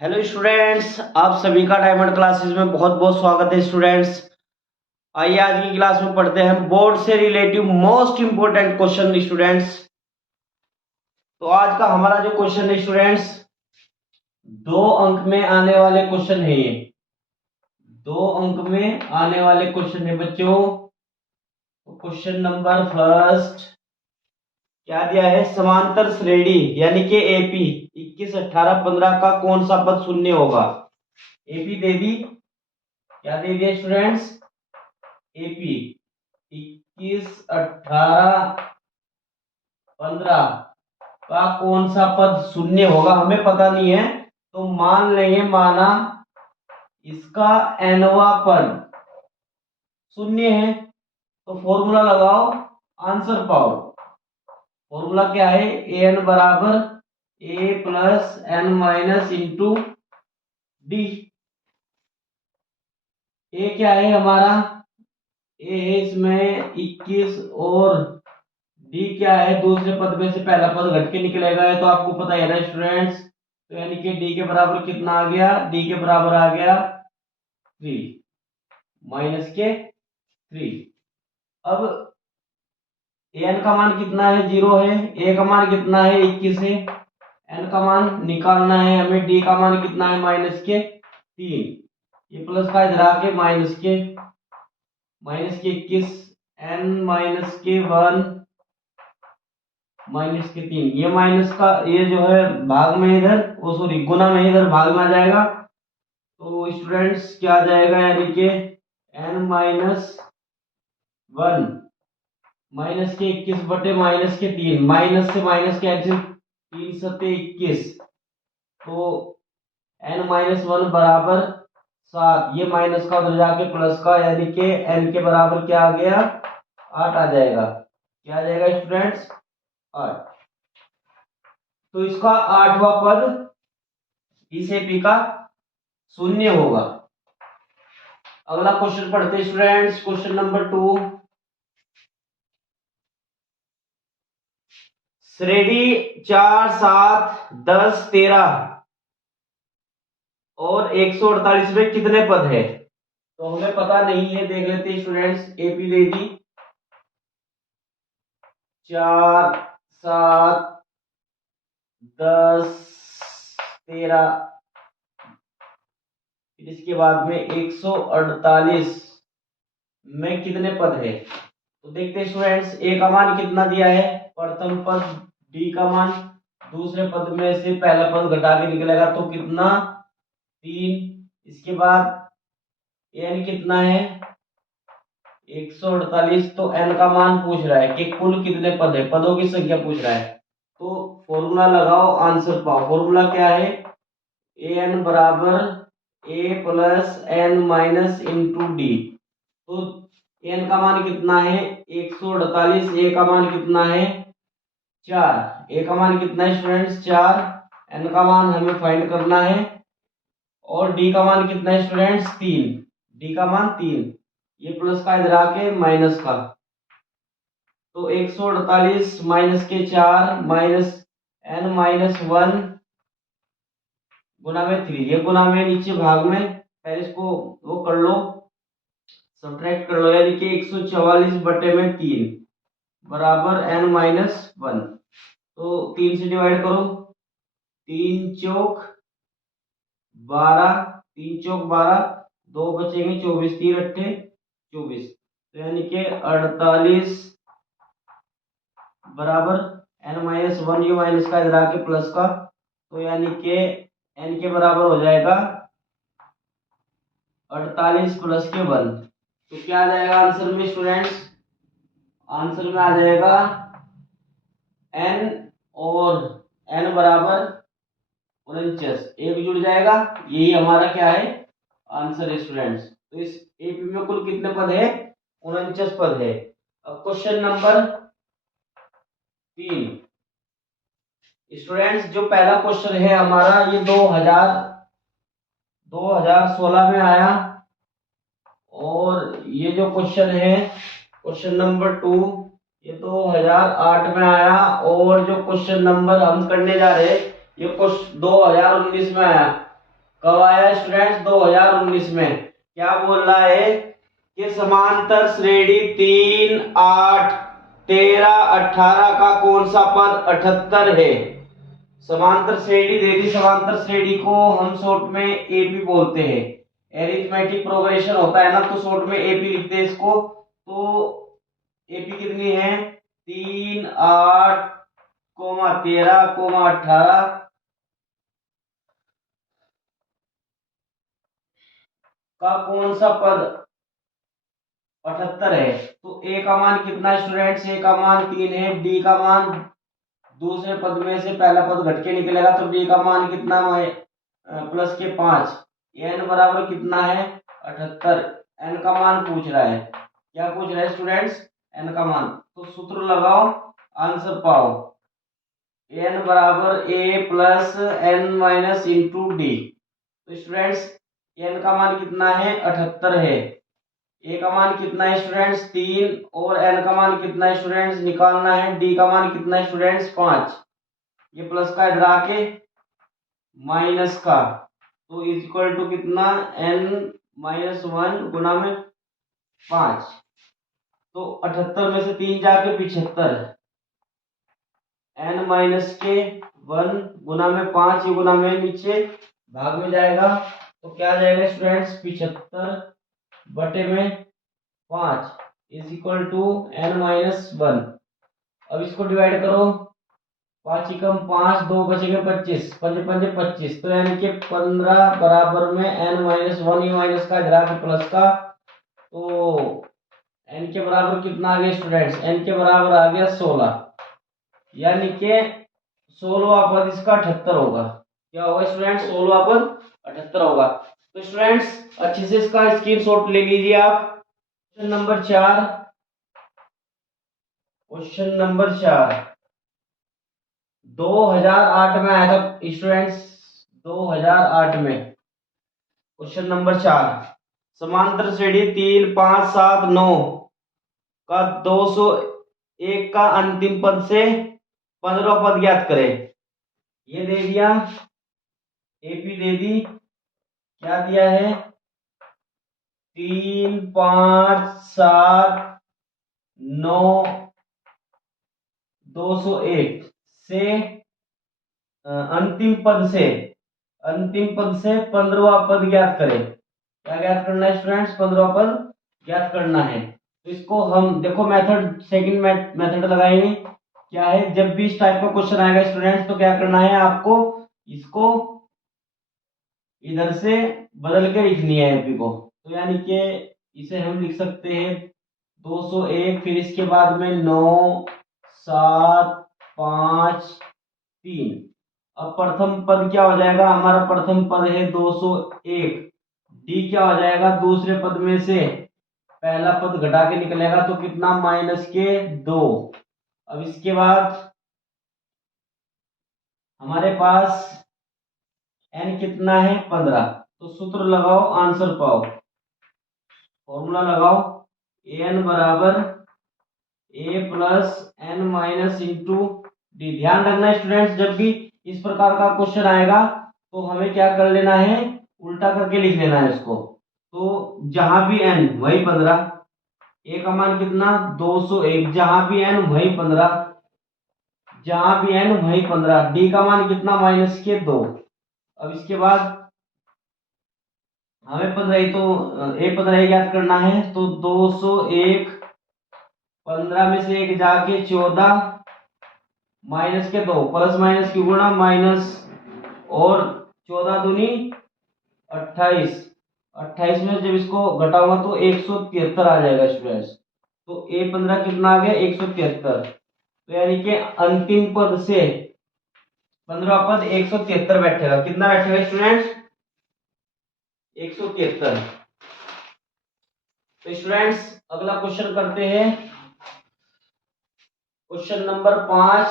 Hello students, आप सभी का डायमंड क्लासेस में बहुत बहुत स्वागत है स्टूडेंट्स। आइए आज की क्लास में पढ़ते हैं बोर्ड से relative most important question students. तो आज का हमारा जो क्वेश्चन है स्टूडेंट्स, 2 अंक में आने वाले क्वेश्चन है। ये 2 अंक में आने वाले क्वेश्चन है बच्चों। तो क्वेश्चन नंबर फर्स्ट क्या दिया है, समांतर श्रेणी यानी कि एपी 21, 18, 15 का कौन सा पद शून्य होगा। एपी दे दी, क्या दे दिया स्टूडेंट्स, एपी 21, 18, 15 का कौन सा पद शून्य होगा, हमें पता नहीं है तो मान लेंगे, माना इसका एनवा पद शून्य है। तो फॉर्मूला लगाओ, आंसर पाओ। फॉर्मूला क्या है, ए एन बराबर A plus N minus into D. A क्या है हमारा, ए है इसमें 21 और डी क्या है, दूसरे पद में से पहला पद घट के निकलेगा, है तो आपको पता है ना स्टूडेंट्स। तो यानी कि डी के बराबर कितना आ गया, डी के बराबर आ गया 3 माइनस के 3। अब एन का मान कितना है, 0 है। ए का मान कितना है, 21 है। एन का मान निकालना है हमें, डी का मान कितना है, माइनस के 3। ये प्लस का इधर आके माइनस के 21, एन माइनस के 1 माइनस के 3। ये माइनस का ये जो है भाग में इधर, वो सॉरी गुना में इधर भाग में आ जाएगा। तो स्टूडेंट्स क्या आ जाएगा, यानी कि एन माइनस 1 माइनस के 21 बटे माइनस के 3, माइनस से माइनस कैंसिल, 3 सत्ते 21। तो एन माइनस 1 बराबर 7, ये माइनस का उधर जाके प्लस का, यानी कि एन के बराबर क्या आ गया, 8 आ जाएगा। क्या आ जाएगा स्टूडेंट्स, 8। तो इसका 8वां पद इस एपी का शून्य होगा। अगला क्वेश्चन पढ़ते स्टूडेंट्स, क्वेश्चन नंबर 2। श्रेणी 4, 7, 10, 13 और 148 में कितने पद है। तो हमें पता नहीं है, देख लेते हैं स्टूडेंट्स। एपी दे दी 4, 7, 10, 13, इसके बाद में 148 में कितने पद है। तो देखते हैं स्टूडेंट्स, ए का मान कितना दिया है, प्रथम पद, डी का मान, दूसरे पद में से पहला पद घटा के निकलेगा तो कितना, 3। इसके बाद एन कितना है, 148। तो एन का मान पूछ रहा है कि कुल कितने पद है, पदों की संख्या पूछ रहा है। तो फॉर्मूला लगाओ, आंसर पाओ। फॉर्मूला क्या है, ए एन बराबर A plus N minus into D. तो एन का मान कितना है, 148। ए का मान कितना है, 4। ए का मान कितना है स्टूडेंट्स, 4। एन का मान हमें फाइंड करना है। और डी का मान कितना है स्टूडेंट्स, 3। डी का मान 3, ये प्लस का इधर आके माइनस का। तो 148 माइनस के 4 माइनस एन माइनस 1 गुना में 3। ये गुना में नीचे भाग में, पहले इसको वो कर लो, सब्ट्रैक्ट कर लो, यानी कि 144 बटे में 3 बराबर एन माइनस 1। तो 3 से डिवाइड करो, 3 चौक 12, 3 चौक 12, 2 बचेंगे 24, 3 अट्ठे 24। तो यानी कि 48 बराबर एन माइनस 1, ये माइनस का इधर आके प्लस का। तो यानी कि एन के बराबर हो जाएगा 48 प्लस के 1। तो क्या आ जाएगा आंसर में स्टूडेंट्स, आंसर में आ जाएगा एन और एन बराबर 49, एक जुड़ जाएगा, यही हमारा क्या है, आंसर है स्टूडेंट्स। तो इस एपी में कुल कितने पद है, 49 पद है। अब क्वेश्चन नंबर 3 स्टूडेंट्स, जो पहला क्वेश्चन है हमारा, ये 2016 में आया। और ये जो क्वेश्चन है, क्वेश्चन नंबर 2, ये 2008 में आया। और जो क्वेश्चन नंबर हम करने जा रहे हैं, ये क्वेश्चन 2019 में आया। कब आया स्टूडेंट्स? 2019 में। क्या बोल रहा है कि समांतर श्रेणी 3, 8, 13, 18 का कौन सा पद 78 है? समांतर श्रेणी दे दी। समांतर श्रेणी को हम शॉर्ट में एपी बोलते हैं। एरिथमेटिक प्रोग्रेशन होता है ना, तो शॉर्ट में एपी लिखते हैं इसको। तो एपी कितनी है? 3, 8, 13, 18 का कौन सा पद 78 है? तो ए का मान कितना है स्टूडेंट्स? ए का मान 3 है। डी का मान दूसरे पद में से पहला पद घट के निकलेगा, तो डी का मान कितना है? प्लस के 5। एन बराबर कितना है? 78। एन का मान पूछ रहा है। क्या पूछ रहा है स्टूडेंट्स? एन का मान। तो सूत्र लगाओ, आंसर पाओ। एन बराबर A plus N minus into D. तो स्टूडेंट्स एन का मान कितना है? 78 है। ए का मान कितना है स्टूडेंट्स? 3। और एन का मान कितना है स्टूडेंट्स? निकालना है। डी का मान कितना है स्टूडेंट्स? 5। ये प्लस का इधर आके माइनस का, तो इज इक्वल टू कितना? एन माइनस 1 गुना में 5। तो 78 में से 3 जाके 75। एन माइनस के 1 गुना में 5, ये गुना में नीचे भाग में जाएगा, तो क्या आ जाएगा स्टूडेंट्स? 75 बटे में 5 is equal to n minus 1। अब इसको डिवाइड करो। 5 एकम 5, 2 बचेंगे 25, 5 पंजे 25, तो यानी कि 15 बराबर में एन माइनस 1, ये माइनस का इधर आके प्लस का, तो एन के बराबर कितना आ गया स्टूडेंट्स? एन के बराबर आ गया 16, यानी कि 16वां पद इसका 78 होगा। क्या होगा स्टूडेंट्स? 16वां पद 78 होगा। तो स्टूडेंट्स अच्छे से इसका स्क्रीनशॉट ले लीजिए आप। Question number 4। क्वेश्चन नंबर 4 2008 में आया था स्टूडेंट्स, 2008 में। क्वेश्चन नंबर 4, समांतर श्रेणी 3, 5, 7, 9 का 201 का अंतिम पद से 15 पद ज्ञात करें। ये दे दिया, एपी दे दी। क्या दिया है? 3, 5, 7, 9, 201 से अंतिम पद से 15वां पद ज्ञात करें। क्या ज्ञात करना है स्टूडेंट्स? 15वां पद ज्ञात करना है। तो इसको हम देखो मेथड, सेकंड मेथड लगाएंगे। क्या है? जब भी इस टाइप का क्वेश्चन आएगा स्टूडेंट्स, तो क्या करना है आपको? इसको इधर से बदल के लिखनी है एपी को। तो यानी कि इसे हम लिख सकते हैं 201, फिर इसके बाद में 9, 7, 5, 3। अब प्रथम पद क्या हो जाएगा? हमारा प्रथम पद है 201। डी क्या हो जाएगा? दूसरे पद में से पहला पद घटा के निकलेगा, तो कितना? माइनस के 2। अब इसके बाद हमारे पास एन कितना है? 15। तो सूत्र लगाओ, आंसर पाओ। फॉर्मूला लगाओ, एन बराबर A plus N minus into D. ध्यान रखना स्टूडेंट्स, जब भी इस प्रकार का क्वेश्चन आएगा तो हमें क्या कर लेना है? उल्टा करके लिख लेना है इसको। तो जहां भी एन वही 15, ए का मान कितना? 201, जहां भी एन वही 15, जहां भी एन वही 15। डी का मान कितना? माइनस के 2। अब इसके बाद हमें 15 तो ए 15 ज्ञात करना है, तो 201 15 में से एक जाके 14, माइनस के 2, प्लस माइनस की गुणा माइनस, और 14 दूनी 28। 28 में जब इसको घटाऊंगा तो 173 आ जाएगा स्टूडेंट्स। तो ए 15 कितना आ गया? 173। तो यानी कि अंतिम पद से 15वां पद 173 बैठेगा। कितना बैठेगा स्टूडेंट्स? 173। तो स्टूडेंट्स अगला क्वेश्चन करते हैं। क्वेश्चन नंबर 5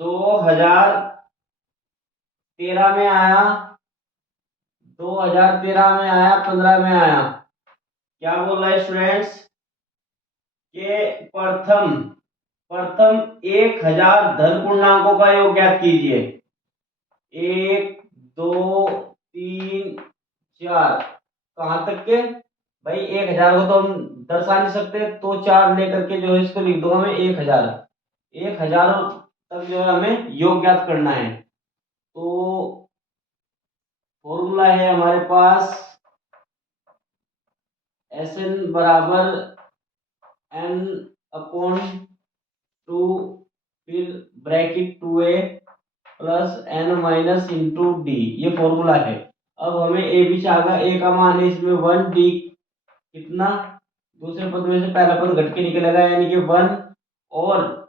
2013 में आया, 2013 में आया, 15 में आया। क्या बोल रहा है स्टूडेंट्स? के प्रथम 1000 धन पूर्णांकों का योग ज्ञात कीजिए। 1, 2 3 4 कहाँ तक के भाई 1000 को तो हम दर्शा नहीं सकते, तो 4 लेकर के जो है इसको लिख दो हमें 1000। 1000 तक जो है हमें योग ज्ञात करना है। तो फॉर्मूला है हमारे पास Sn बराबर n अपॉन 2 फिर bracket 2a plus n minus into D, ये फॉर्मूला है। अब हमें ए बी चाह गया, ए का मान है इसमें 1, डी कितना, दूसरे पद में से पहला पद घट के निकलेगा यानी कि 1, और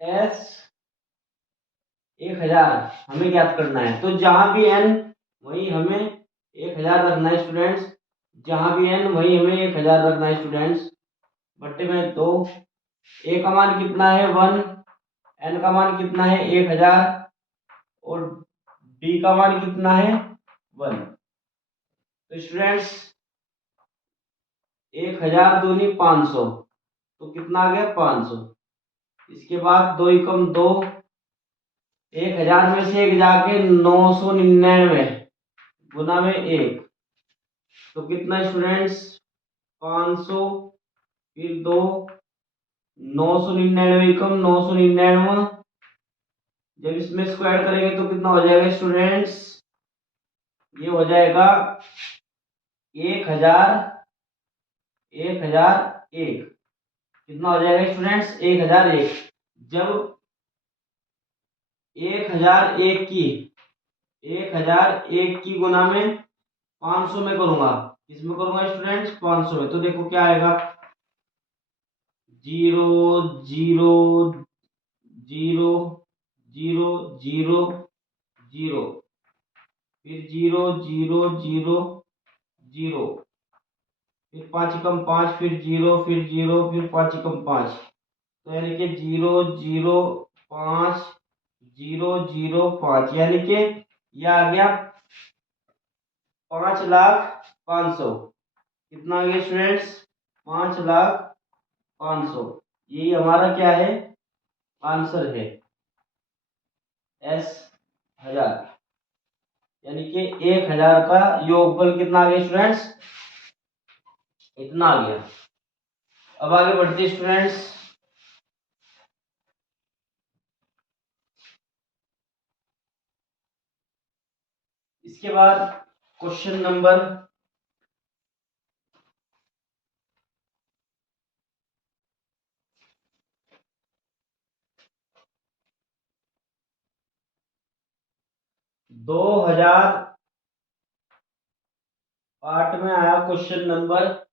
एस 1000 हमें ज्ञात करना है। तो जहां भी n वही हमें 1000 रखना है स्टूडेंट्स, जहां भी n वही हमें 1000 रखना है स्टूडेंट्स, बट्टे में 2। ए का मान कितना है 1, n का मान कितना है 1000 और डी का मान कितना है 1। तो स्टूडेंट्स 1000 दूनी 500, तो कितना आ गया 500। इसके बाद 2 एकम 2, 1000 में से एक जाके 999 गुना में 1, तो कितना स्टूडेंट्स 500 फिर 2, 999 एकम 999, जब इसमें स्क्वायर करेंगे तो कितना हो जाएगा स्टूडेंट्स, ये हो जाएगा 1001। कितना हो जाएगा स्टूडेंट्स 1001। जब 1001 की गुना में 500 में करूंगा, इसमें करूंगा स्टूडेंट्स 500 में, तो देखो क्या आएगा 0 0 0 0 0 0 फिर 0 0 0 0 फिर 5 एकम 5 फिर 0 फिर 0 फिर 5 एकम 5, तो यानी कि 0 0 5 0 0 5, यानी कि यह आ गया 5,05,000। कितना आ गया स्टूडेंट्स 5,05,000। यही हमारा क्या है आंसर है S1000, यानी कि 1000 का योगफल कितना आ गया स्टूडेंट्स, इतना आ गया। अब आगे बढ़ते स्टूडेंट्स, इसके बाद क्वेश्चन नंबर 2008 में आया क्वेश्चन नंबर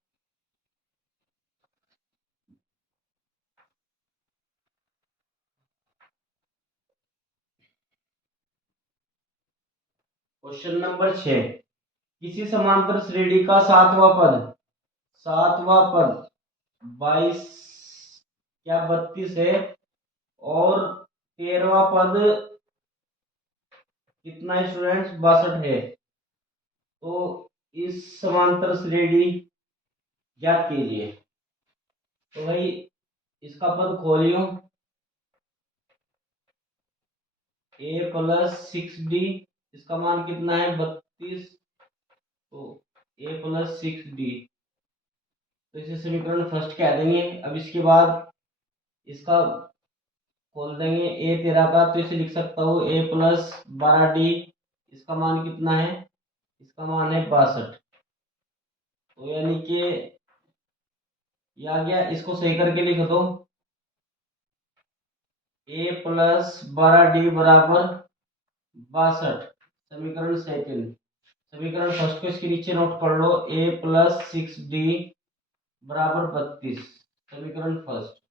6। किसी समांतर श्रेणी का सातवां पद 22 या 32 है और 13वां पद कितना है स्टूडेंट्स 62 है, तो इस समांतर श्रेणी ज्ञात कीजिए। तो भाई इसका पद खोलियो, a प्लस 6d, इसका मान कितना है 32, तो a प्लस 6d, तो इसे समीकरण फर्स्ट कह देंगे। अब इसके बाद इसका खोल देंगे a 13 का, तो इसे लिख सकता हूँ a प्लस 12d, इसका मान कितना है, इसका मान है 62, तो यानी कि ये आ गया। इसको सही करके लिख दो, a प्लस 12d बराबर 62, समीकरण सेकंड। समीकरण फर्स्ट को इसके नीचे नोट कर लो, a प्लस 6d बराबर 32, समीकरण फर्स्ट।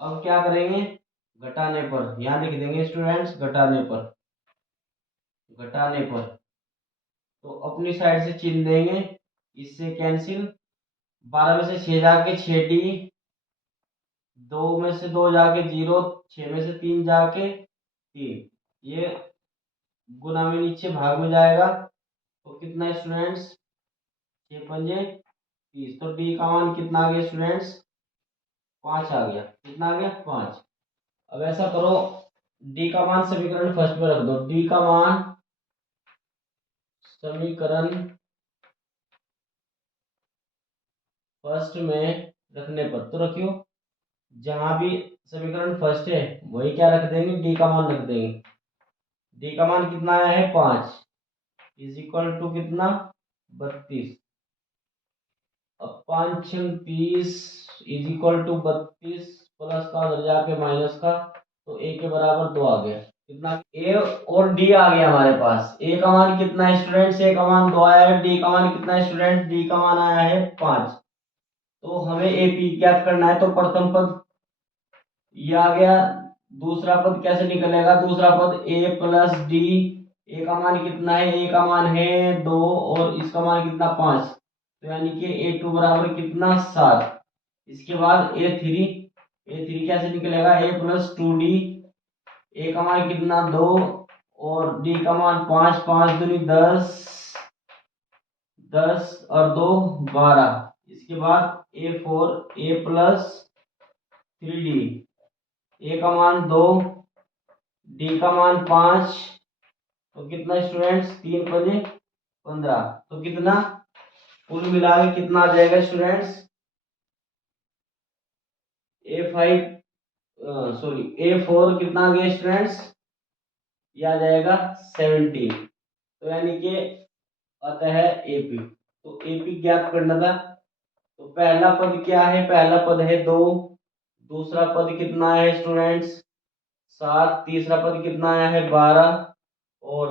अब क्या करेंगे घटाने पर, यहां लिख देंगे स्टूडेंट्स घटाने पर तो अपनी साइड से चिन्ह देंगे, इससे कैंसिल, 12 में से 6 जाके 6d, 2 में से 2 जाके 0, 6 में से 3 जाके 3, ये गुना में नीचे भाग में जाएगा, तो कितना है स्टूडेंट्स 6 पंजे 30, तो डी का मान कितना आ गया स्टूडेंट्स 5 आ गया। कितना आ गया 5। अब ऐसा करो डी का मान समीकरण फर्स्ट में रख दो, डी का मान समीकरण फर्स्ट में रखने पर, तो रखियो जहां भी समीकरण फर्स्ट है वही क्या रख देंगे, डी का मान रख देंगे। डी का मान कितना आया है 5 इज इक्वल टू कितना 32। अब 5 30 इज इक्वल टू 32 प्लस का उधर जाके माइनस का, तो ए के बराबर 2 आ गया। कितना, ए और डी आ गया हमारे पास। ए का मान कितना है स्टूडेंट्स, ए का मान 2 आया है। डी का मान कितना है स्टूडेंट, डी का मान आया है 5। तो हमें ए पी ज्ञात करना है, तो प्रथम पद ये आ गया। दूसरा पद कैसे निकलेगा, दूसरा पद ए प्लस डी। ए का मान कितना है, ए का मान है 2 और इसका मान कितना 5, तो यानी कि A2 बराबर कितना 7। इसके बाद A3 कैसे निकलेगा, A प्लस 2D। ए का मान कितना 2 और डी का मान 5, 5 दूनी 10, 10 और 2 12। इसके बाद A4 A प्लस 3D। ए का मान 2, डी का मान 5, तो कितना स्टूडेंट्स 3 5 15, तो कितना कुल मिला के कितना आ जाएगा स्टूडेंट्स, A4 कितना आ गया स्टूडेंट्स, ये आ जाएगा 17। तो यानी कि आता है एपी। तो एपी ज्ञात करना था, तो पहला पद क्या है, पहला पद है 2, दूसरा पद कितना है स्टूडेंट्स 7, तीसरा पद कितना आया है 12 और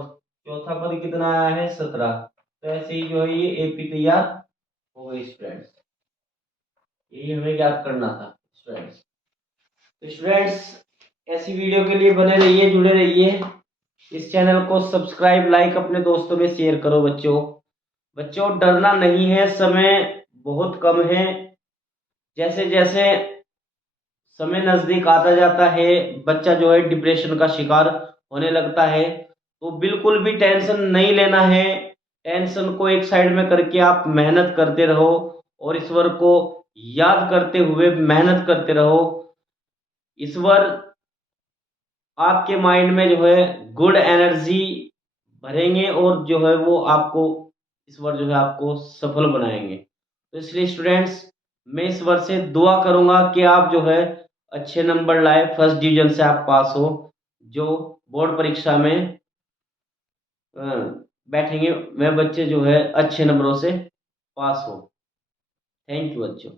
चौथा पद कितना आया है 17। तो ऐसे ही जो है ये एपी तैयार हो गई स्टूडेंट्स। यही हमें ज्ञात करना था स्टूडेंट्स। तो स्टूडेंट्स ऐसी वीडियो के लिए बने रहिए, जुड़े रहिए। इस चैनल को सब्सक्राइब लाइक अपने दोस्तों में शेयर करो। बच्चों डरना नहीं है, समय बहुत कम है। जैसे जैसे समय नजदीक आता जाता है बच्चा जो है डिप्रेशन का शिकार होने लगता है। तो बिल्कुल भी टेंशन नहीं लेना है। टेंशन को एक साइड में करके आप मेहनत करते रहो और ईश्वर को याद करते हुए मेहनत करते रहो। ईश्वर आपके माइंड में जो है गुड एनर्जी भरेंगे और जो है वो आपको ईश्वर जो है आपको सफल बनाएंगे। तो इसलिए स्टूडेंट्स मैं ईश्वर से दुआ करूंगा कि आप जो है अच्छे नंबर लाए, फर्स्ट डिवीजन से आप पास हो, जो बोर्ड परीक्षा में बैठेंगे वह बच्चे जो है अच्छे नंबरों से पास हो। थैंक यू बच्चों।